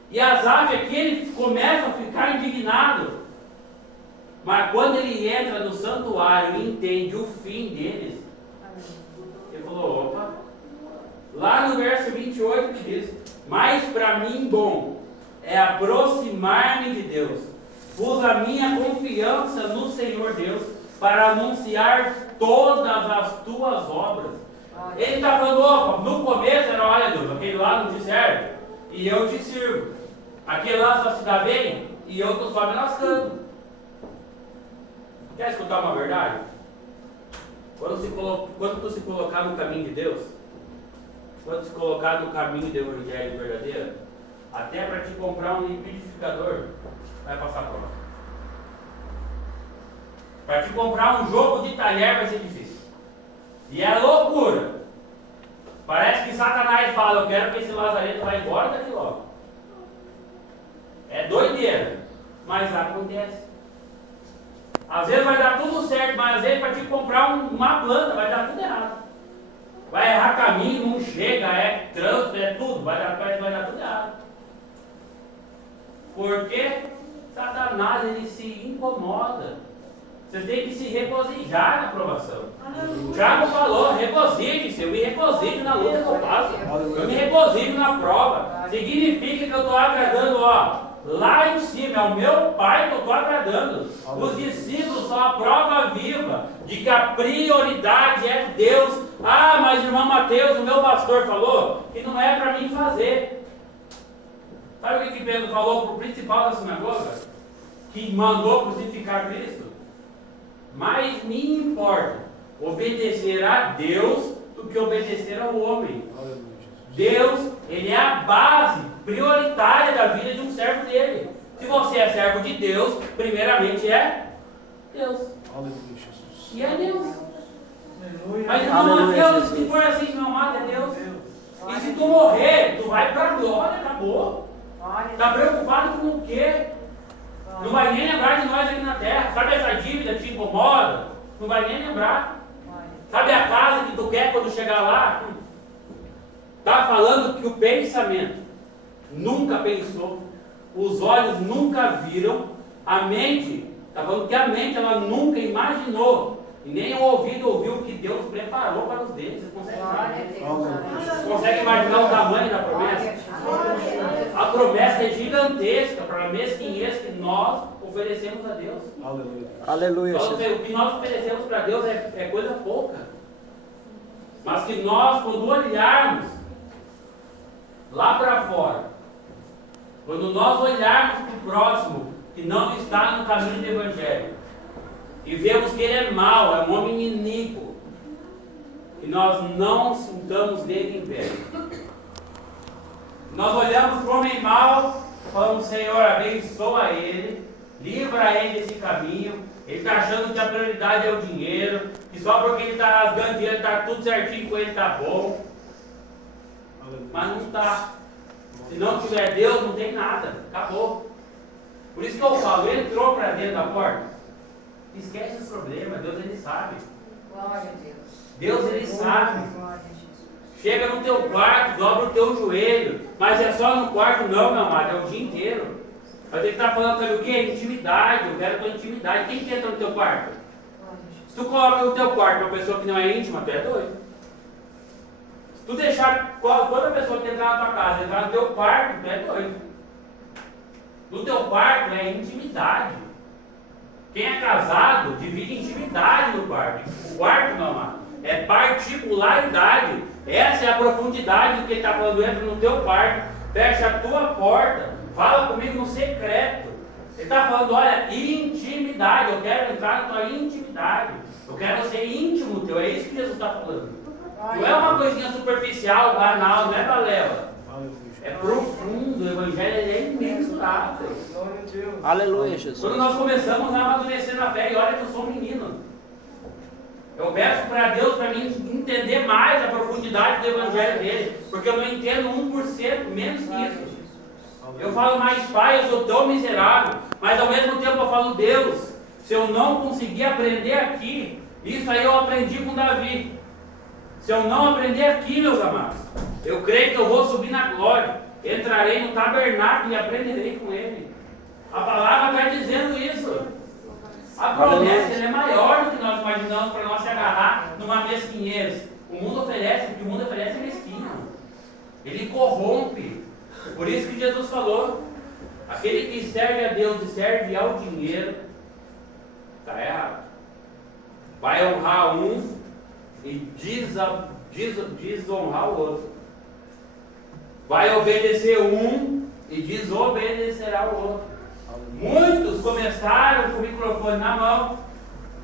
E Asaf aqui, ele começa a ficar indignado. Mas quando ele entra no santuário e entende o fim deles, ele falou, opa. Lá no verso 28 que diz, mas para mim bom é aproximar-me de Deus. Pus a minha confiança no Senhor Deus para anunciar todas as tuas obras. Ele está falando, opa, no começo era, olha Deus, aquele lá não te serve e eu te sirvo. Aquele lá só se dá bem e eu estou só me lascando. Quer escutar uma verdade? Quando tu se colocar no caminho de Deus, quando se colocar no caminho do evangelho verdadeiro, até para te comprar um liquidificador, vai passar prova. Para te comprar um jogo de talher vai ser difícil. E é loucura. Parece que Satanás fala, eu quero que esse lazarento vá embora daqui logo. É doideira, mas acontece. Às vezes vai dar tudo certo, mas às vezes para te comprar uma planta vai dar tudo errado. Vai errar caminho, não chega, é trânsito, é tudo, vai dar tudo errado. Porque Satanás ele se incomoda. Vocês têm que se regozijar na aprovação. O Tiago falou, regozijem-se, eu me regozijo na luta que eu faço. Eu me regozijo na prova. Significa que eu estou agradando, lá em cima, é o meu Pai que eu estou agradando. Os discípulos são a prova viva de que a prioridade é Deus. Ah, mas irmão Mateus, o meu pastor falou que não é para mim fazer. Sabe o que Pedro falou para o principal da sinagoga? Que mandou crucificar Cristo? Mais me importa obedecer a Deus do que obedecer ao homem. Deus, ele é a base prioritária da vida de um servo dele. Se você é servo de Deus, primeiramente é Deus. E é Deus. Mas irmão Mateus, se for assim, meu amado, é Deus. E se tu morrer, tu vai para a glória, acabou. Está preocupado com o quê? Não vai nem lembrar de nós aqui na terra. Sabe essa dívida que te incomoda? Não vai nem lembrar. Sabe a casa que tu quer quando chegar lá? Está falando que o pensamento nunca pensou, os olhos nunca viram, a mente, está falando que a mente ela nunca imaginou, e nem o ouvido ouviu o que Deus preparou para os deles. Vocês conseguem imaginar? Vocês conseguem imaginar o tamanho da promessa? A promessa é gigantesca para a mesquinhez que nós oferecemos a Deus. Aleluia. O que nós oferecemos para Deus é coisa pouca. Mas que nós, quando olharmos lá para fora, quando nós olharmos para o próximo que não está no caminho do Evangelho e vemos que ele é mau, é um homem iníquo, que nós não sintamos nele inveja. Nós olhamos para o homem mau, falamos, Senhor, abençoa ele, livra ele desse caminho. Ele está achando que a prioridade é o dinheiro, que só porque ele está rasgando dinheiro, está tudo certinho com ele, está bom. Mas não está. Se não tiver Deus, não tem nada. Acabou. Por isso que eu falo, ele entrou para dentro da porta. Esquece o problema, Deus ele sabe. Glória a Deus. Deus ele sabe. Glória a Jesus. Chega no teu quarto, dobra o teu joelho. Mas é só no quarto não, meu amado, é o dia inteiro. Mas ele está falando sobre o quê? Intimidade, eu quero tua intimidade. Quem que entra no teu quarto? Se tu coloca no teu quarto uma pessoa que não é íntima, tu é doido. Se tu deixar toda pessoa que entrar na tua casa entrar no teu quarto, tu é doido. No teu quarto é intimidade. Quem é casado divide intimidade no quarto. O quarto, meu amado, é particularidade. Essa é a profundidade do que ele está falando. Entra no teu quarto, fecha a tua porta, fala comigo no secreto. Ele está falando, olha, intimidade. Eu quero entrar na tua intimidade. Eu quero ser íntimo teu. É isso que Jesus está falando. Não é uma coisinha superficial, banal, não é balela. É profundo. O evangelho é imensurável. Aleluia, Jesus. Quando nós começamos a amadurecer na fé, e olha que eu sou um menino. Eu peço para Deus para mim entender mais a profundidade do evangelho dele, porque eu não entendo 1%, menos que isso. Eu falo, mas pai, eu sou tão miserável, mas ao mesmo tempo eu falo, Deus, se eu não conseguir aprender aqui, isso aí eu aprendi com Davi. Se eu não aprender aqui, meus amados, eu creio que eu vou subir na glória, entrarei no tabernáculo e aprenderei com ele. A palavra está dizendo isso. A promessa ela é maior do que nós imaginamos para nós se agarrar numa mesquinhez. O mundo oferece, o que o mundo oferece é mesquinho. Ele corrompe. Por isso que Jesus falou, aquele que serve a Deus e serve ao dinheiro, está errado. Vai honrar um e desonrar o outro. Vai obedecer um e desobedecerá o outro. Muitos começaram com o microfone na mão,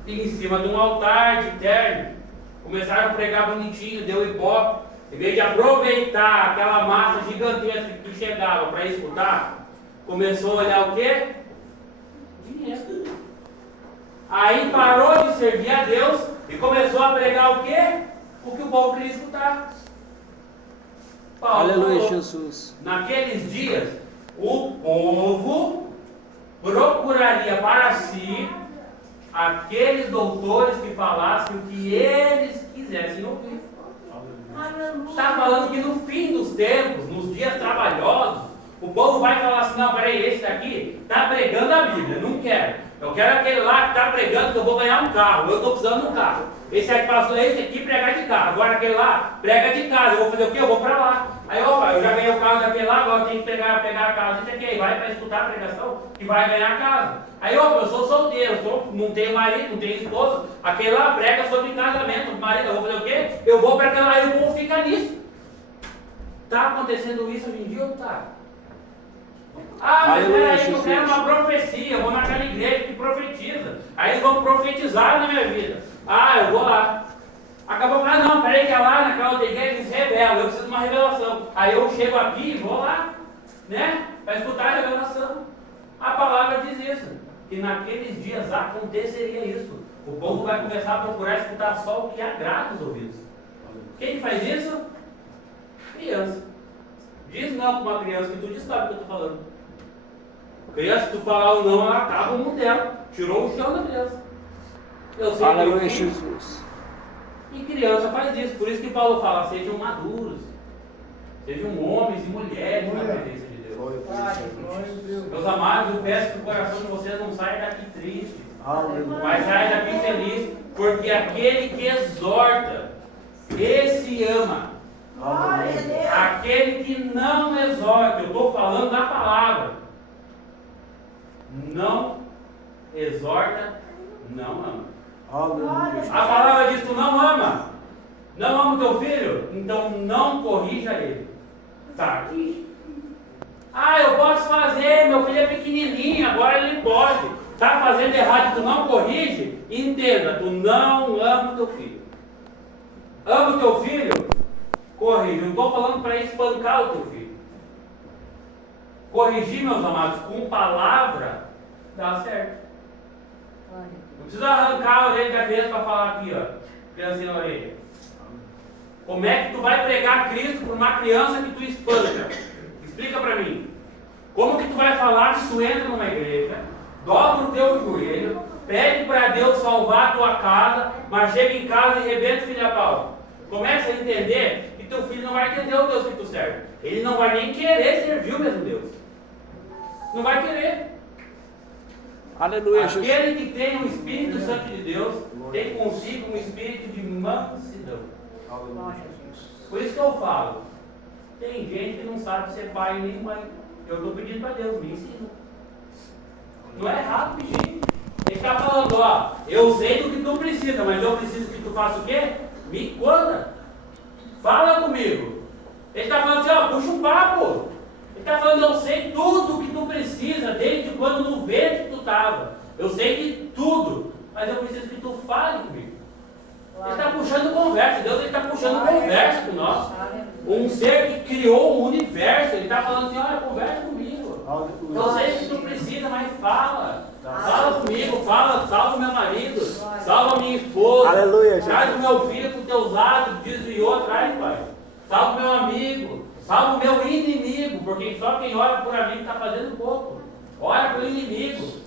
em cima de um altar de terno, começaram a pregar bonitinho, deu ibope, em vez de aproveitar aquela massa gigantesca que chegava para escutar, começou a olhar o quê? Dinheiro. Aí parou de servir a Deus e começou a pregar o quê? O que o povo queria escutar. Paulo Aleluia, falou, Jesus. naqueles dias, o povo procuraria para si aqueles doutores que falassem o que eles quisessem ouvir. Está falando que no fim dos tempos, nos dias trabalhosos, o povo vai falar assim, não, peraí, esse daqui está pregando a Bíblia, não quero. Eu quero aquele lá que está pregando que eu vou ganhar um carro, eu estou precisando de um carro. Esse aqui passou, esse aqui prega de carro, agora aquele lá prega de casa, eu vou fazer o quê? Eu vou para lá. Aí, opa, eu já ganhei o carro daquele lá, agora eu tenho que pegar a casa desse aqui, aí vai para escutar a pregação que vai ganhar a casa. Aí, opa, eu sou solteiro, não tenho marido, não tenho esposa, aquele lá prega sobre casamento, marido, eu vou fazer o quê? Eu vou para aquele lá, aí o povo fica nisso. Está acontecendo isso hoje em dia ou não está? Ah, mas peraí, eu quero uma profecia, eu vou naquela igreja que profetiza. Aí eles vão profetizar na minha vida. Ah, eu vou lá. Acabou, ah não, peraí que é lá naquela outra igreja eles revelam, eu preciso de uma revelação. Aí eu chego aqui e vou lá, né, para escutar a revelação. A palavra diz isso, que naqueles dias aconteceria isso. O povo vai começar a procurar escutar só o que agrada os ouvidos. Quem faz isso? Criança. Diz não para uma criança que tu sabe o que eu estou falando. Criança, se tu falar ou não, ela acaba o mundo dela. Tirou o chão da criança. Eu sei Aleluia, que Jesus. E criança faz isso. Por isso que Paulo fala, sejam maduros. Sejam homens e mulheres na presença de Deus. Meus amados, eu peço que o coração de vocês não saia daqui triste. Mas saia daqui feliz. Porque aquele que exorta, esse ama. Aquele que não exorta, eu estou falando da palavra. Não exorta, não ama. A palavra diz: tu não ama. Não ama o teu filho? Então não corrija ele. Tá aqui. Ah, eu posso fazer, meu filho é pequenininho, agora ele pode. Está fazendo errado, tu não corrige? Entenda, tu não ama o teu filho. Ama o teu filho? Corrige. Não estou falando para espancar o teu filho. Corrigir, meus amados, com palavra, dá certo. Não precisa arrancar a orelha da criança para falar aqui, ó. Criancinha na orelha. Como é que tu vai pregar Cristo para uma criança que tu espanca? Explica para mim. Como que tu vai falar que tu entra numa igreja, dobra o teu joelho, pede para Deus salvar a tua casa, mas chega em casa e rebenta o filho a pau? Começa a entender que teu filho não vai entender o Deus que tu serve. Ele não vai nem querer servir o mesmo Deus. Não vai querer. Aleluia, Jesus. Aquele que tem o Espírito Santo de Deus tem consigo um espírito de mansidão. Por isso que eu falo, tem gente que não sabe ser pai nem mãe. Eu estou pedindo para Deus, me ensina. Não é errado pedir. Ele está falando, ó, eu sei do que tu precisa, mas eu preciso que tu faça o quê? Me conta. Fala comigo. Ele está falando assim, ó, puxa um papo. Ele está falando, eu sei tudo o que tu precisa, desde quando no ventre tu estava. Eu sei de tudo, mas eu preciso que tu fale comigo. Ele está puxando conversa, Deus está puxando conversa com nós. Um ser que criou o universo, ele está falando assim, olha, conversa comigo. Eu sei que tu precisa, mas fala. Fala comigo, fala, salva meu marido, salva minha esposa. Aleluia, Jesus. Traz o meu filho com teus lados, desviou, traz, Pai. Salva o meu amigo. Salva o meu inimigo. Porque só quem ora por amigo está fazendo pouco. Ora pelo inimigo.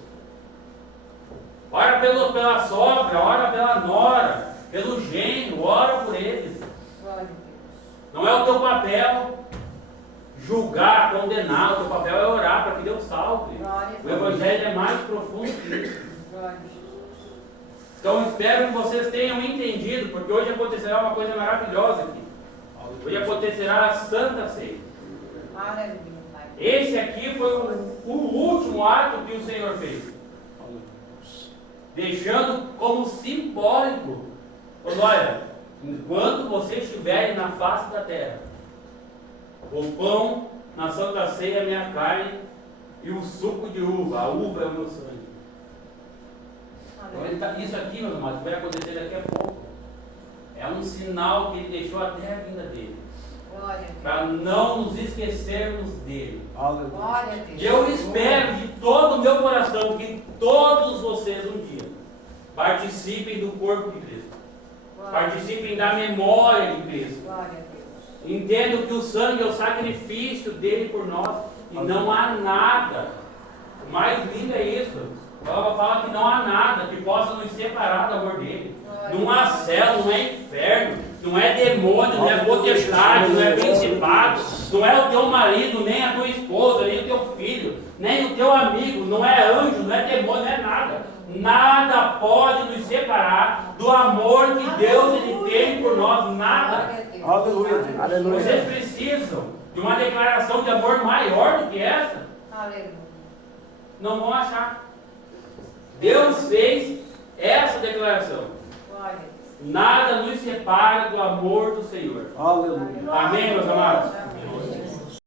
Ora pela sogra, ora pela nora, pelo genro, ora por eles. Glória a Deus. Não é o teu papel julgar, condenar, o teu papel é orar para que Deus salve. O Evangelho é mais profundo que isso. Glória a Jesus. Então espero que vocês tenham entendido, porque hoje acontecerá uma coisa maravilhosa aqui. Hoje acontecerá a Santa Ceia. Aleluia, Pai. Esse aqui foi o último ato que o Senhor fez. Deixando como simbólico, falando, olha, enquanto vocês estiverem na face da terra, o pão na Santa Ceia é a minha carne e o suco de uva, a uva é o meu sangue. Então, isso aqui, meus amados, vai acontecer daqui a pouco. É um sinal que ele deixou até a vinda dele, Glória a Deus. para não nos esquecermos dele. Aleluia. Glória a Deus. E eu espero de todo o meu coração que todos vocês um dia participem do corpo de Cristo, participem da memória de Cristo. Glória a Deus. Entendo que o sangue é o sacrifício dele por nós e não há nada. O mais lindo é isso. Ela fala que não há nada que possa nos separar do amor dele. Não há céu, não é inferno, não é demônio, não é potestade, não é principado, não é o teu marido, nem a tua esposa, nem o teu filho, nem o teu amigo, não é anjo, não é demônio, não é nada. Nada pode nos separar do amor que Deus ele tem por nós, nada. Glória a Deus. Aleluia, Deus. Aleluia. Vocês precisam de uma declaração de amor maior do que essa? Aleluia. Não vão achar. Deus fez essa declaração. Glória a Deus. Nada nos separa do amor do Senhor. Aleluia. Amém, meus amados?